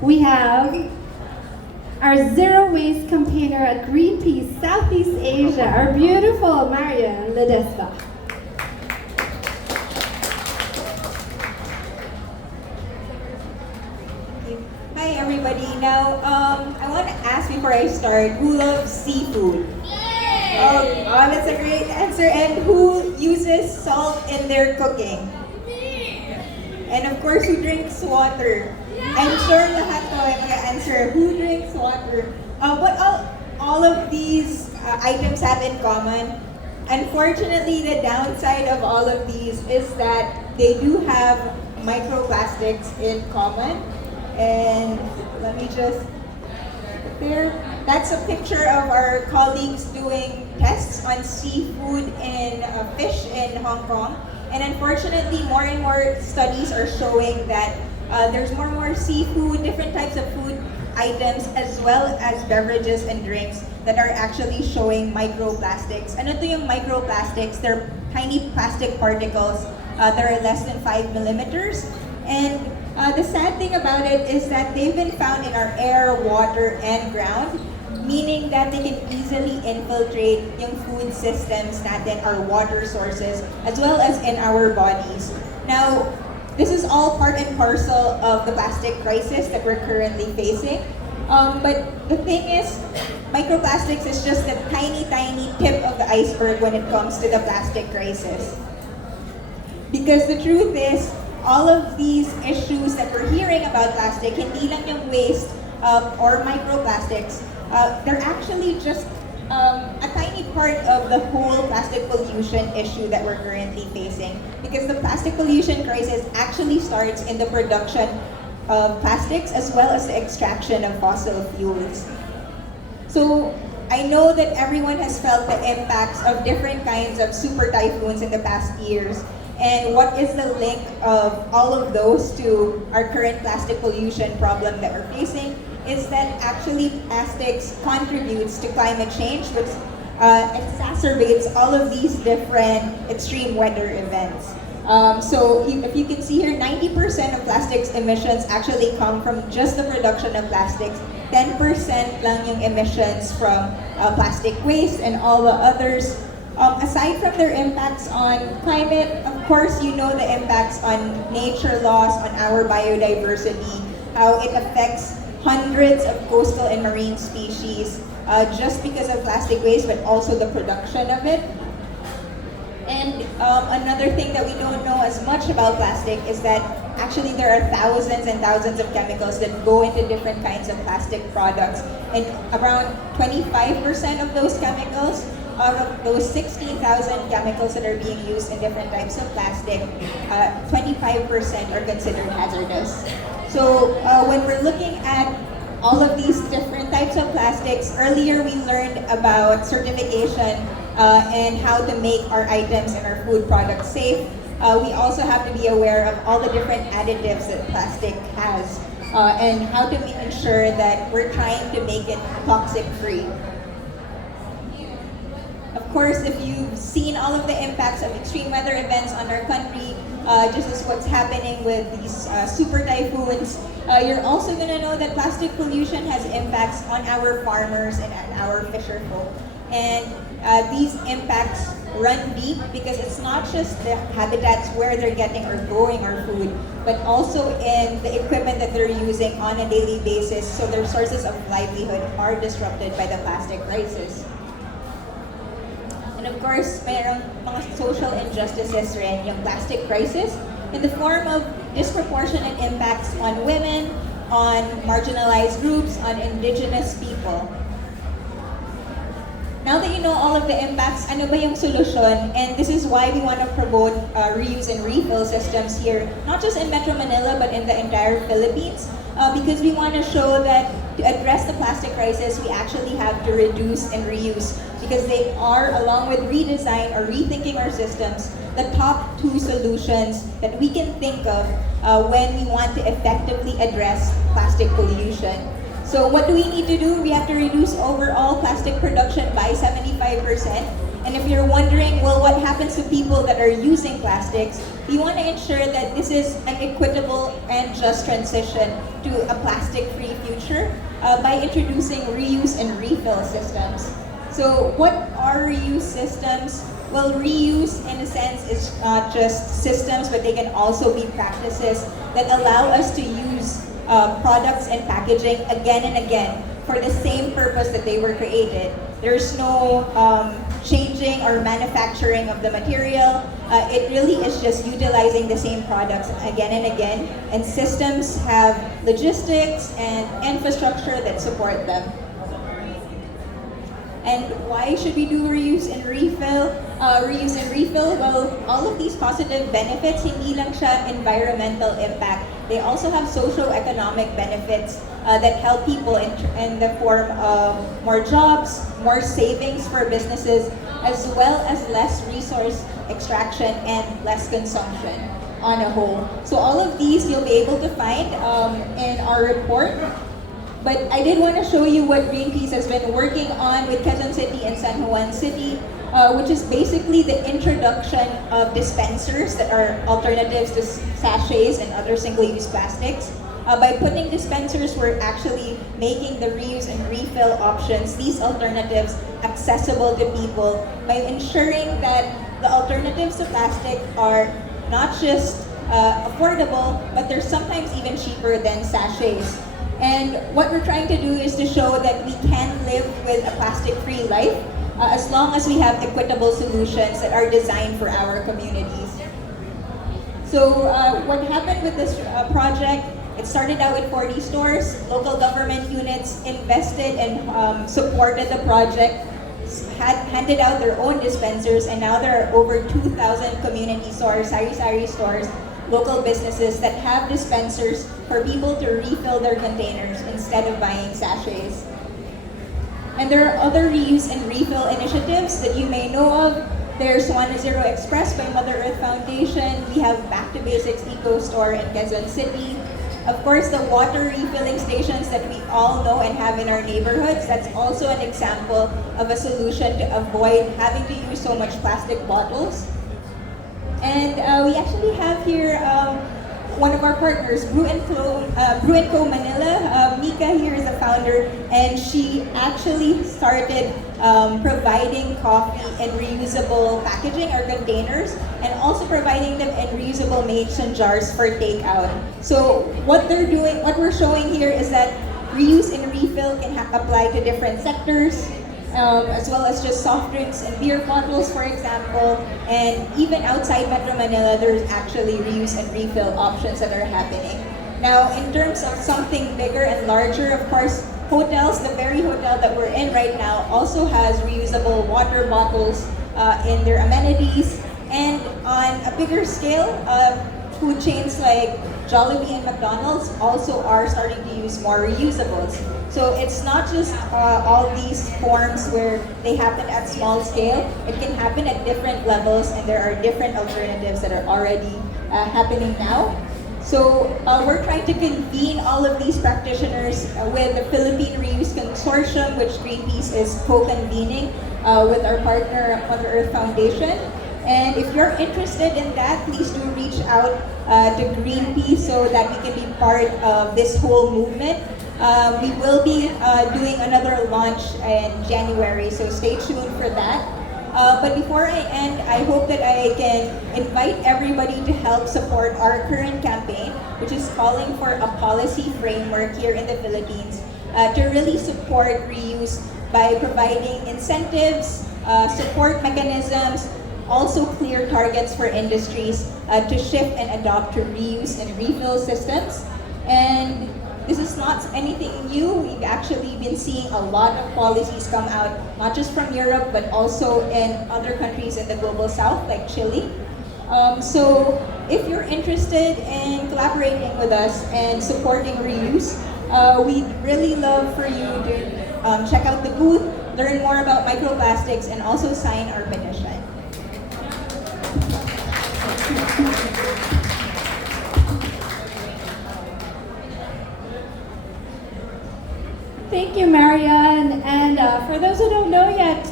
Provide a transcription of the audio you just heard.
we have our zero waste campaigner at Greenpeace Southeast Asia, our beautiful Marian Ledesma. Hi everybody. Now, I want to ask before I start, who loves seafood? That's a great answer. And who uses salt in their cooking? And of course, who drinks water? I'm sure lahat ko ay mag-answer. Who drinks water? What all of these items have in common? Unfortunately, the downside of all of these is that they do have microplastics in common. And let me just there. That's a picture of our colleagues doing tests on seafood and fish in Hong Kong. And unfortunately, more and more studies are showing that there's more and more seafood, different types of food items, as well as beverages and drinks that are actually showing microplastics. Ano to yung microplastics? They're tiny plastic particles that are less than 5 millimeters. And the sad thing about it is that they've been found in our air, water, and ground, meaning that they can easily infiltrate yung food systems natin, our water sources, as well as in our bodies. Now, this is all part and parcel of the plastic crisis that we're currently facing. But the thing is, microplastics is just a tiny, tiny tip of the iceberg when it comes to the plastic crisis. Because the truth is, all of these issues that we're hearing about plastic, hindi lang yung waste or microplastics, they're actually just a tiny part of the whole plastic pollution issue that we're currently facing. Because the plastic pollution crisis actually starts in the production of plastics as well as the extraction of fossil fuels. So I know that everyone has felt the impacts of different kinds of super typhoons in the past years. And what is the link of all of those to our current plastic pollution problem that we're facing is that actually plastics contributes to climate change, which exacerbates all of these different extreme weather events. So if you can see here, 90% of plastics emissions actually come from just the production of plastics. 10% lang yung emissions from plastic waste, and all the others. Aside from their impacts on climate, of course, you know the impacts on nature loss, on our biodiversity, how it affects hundreds of coastal and marine species just because of plastic waste, but also the production of it. And another thing that we don't know as much about plastic is that actually there are thousands and thousands of chemicals that go into different kinds of plastic products. And around 25% of those chemicals, out of those 16,000 chemicals that are being used in different types of plastic, 25% are considered hazardous. So when we're looking at all of these different types of plastics, earlier we learned about certification and how to make our items and our food products safe. We also have to be aware of all the different additives that plastic has and how to ensure that we're trying to make it toxic free. Of course, if you've seen all of the impacts of extreme weather events on our country, just as what's happening with these super typhoons, you're also going to know that plastic pollution has impacts on our farmers and our fisher folk. And these impacts run deep because it's not just the habitats where they're getting or growing our food, but also in the equipment that they're using on a daily basis. So their sources of livelihood are disrupted by the plastic crisis. And of course, mayroong mga social injustices rin yung plastic crisis in the form of disproportionate impacts on women, on marginalized groups, on indigenous people. Now that you know all of the impacts, ano ba yung solusyon? And this is why we want to promote reuse and refill systems here, not just in Metro Manila, but in the entire Philippines. Because we want to show that to address the plastic crisis, we actually have to reduce and reuse because they are, along with redesign or rethinking our systems, the top two solutions that we can think of when we want to effectively address plastic pollution. So what do we need to do? We have to reduce overall plastic production by 75%. And if you're wondering, well, what happens to people that are using plastics? we want to ensure that this is an equitable and just transition to a plastic-free future by introducing reuse and refill systems. So what are reuse systems? Well, reuse in a sense is not just systems, but they can also be practices that allow us to use products and packaging again and again for the same purpose that they were created. There's no changing or manufacturing of the material. It really is just utilizing the same products again and again. And systems have logistics and infrastructure that support them. And why should we do reuse and refill? Reuse and refill, well, all of these positive benefits, hindi lang siya environmental impact. They also have socio-economic benefits that help people in the form of more jobs, more savings for businesses, as well as less resource extraction and less consumption on a whole. So all of these you'll be able to find in our report. But I did want to show you what Greenpeace has been working on with Quezon City and San Juan City, which is basically the introduction of dispensers that are alternatives to sachets and other single-use plastics. By putting dispensers, we're actually making the reuse and refill options, these alternatives, accessible to people by ensuring that the alternatives to plastic are not just affordable, but they're sometimes even cheaper than sachets. And what we're trying to do is to show that we can live with a plastic-free life as long as we have equitable solutions that are designed for our communities. So what happened with this project, it started out with 40 stores. Local government units invested and supported the project, handed out their own dispensers, and now there are over 2,000 community stores, sari-sari stores, local businesses that have dispensers for people to refill their containers instead of buying sachets. And there are other reuse and refill initiatives that you may know of. There's One Zero Express by Mother Earth Foundation. We have Back to Basics Eco Store in Quezon City. Of course, the water refilling stations that we all know and have in our neighborhoods, that's also an example of a solution to avoid having to use so much plastic bottles. And we actually have here one of our partners, Brew and Co Manila. Mika here is a founder, and she actually started providing coffee in reusable packaging or containers, and also providing them in reusable mason jars for takeout. So what they're doing, what we're showing here is that reuse and refill can apply to different sectors, as well as just soft drinks and beer bottles, for example. And even outside Metro Manila, there's actually reuse and refill options that are happening. Now, in terms of something bigger and larger, of course, hotels, the very hotel that we're in right now, also has reusable water bottles in their amenities. And on a bigger scale, food chains like Jollibee and McDonald's also are starting to use more reusables. So it's not just all these forms where they happen at small scale. It can happen at different levels, and there are different alternatives that are already happening now. So we're trying to convene all of these practitioners with the Philippine Reuse Consortium, which Greenpeace is co-convening with our partner, Mother Earth Foundation. And if you're interested in that, please do reach out to Greenpeace so that we can be part of this whole movement. We will be doing another launch in January, so stay tuned for that. But before I end, I hope that I can invite everybody to help support our current campaign, which is calling for a policy framework here in the Philippines to really support reuse by providing incentives, support mechanisms, also clear targets for industries to shift and adopt to reuse and refill systems. And this is not anything new. We've actually been seeing a lot of policies come out, not just from Europe, but also in other countries in the global south, like Chile. So if you're interested in collaborating with us and supporting reuse, we'd really love for you to check out the booth, learn more about microplastics, and also sign our petition. Thank you, Marian. And for those who don't know yet,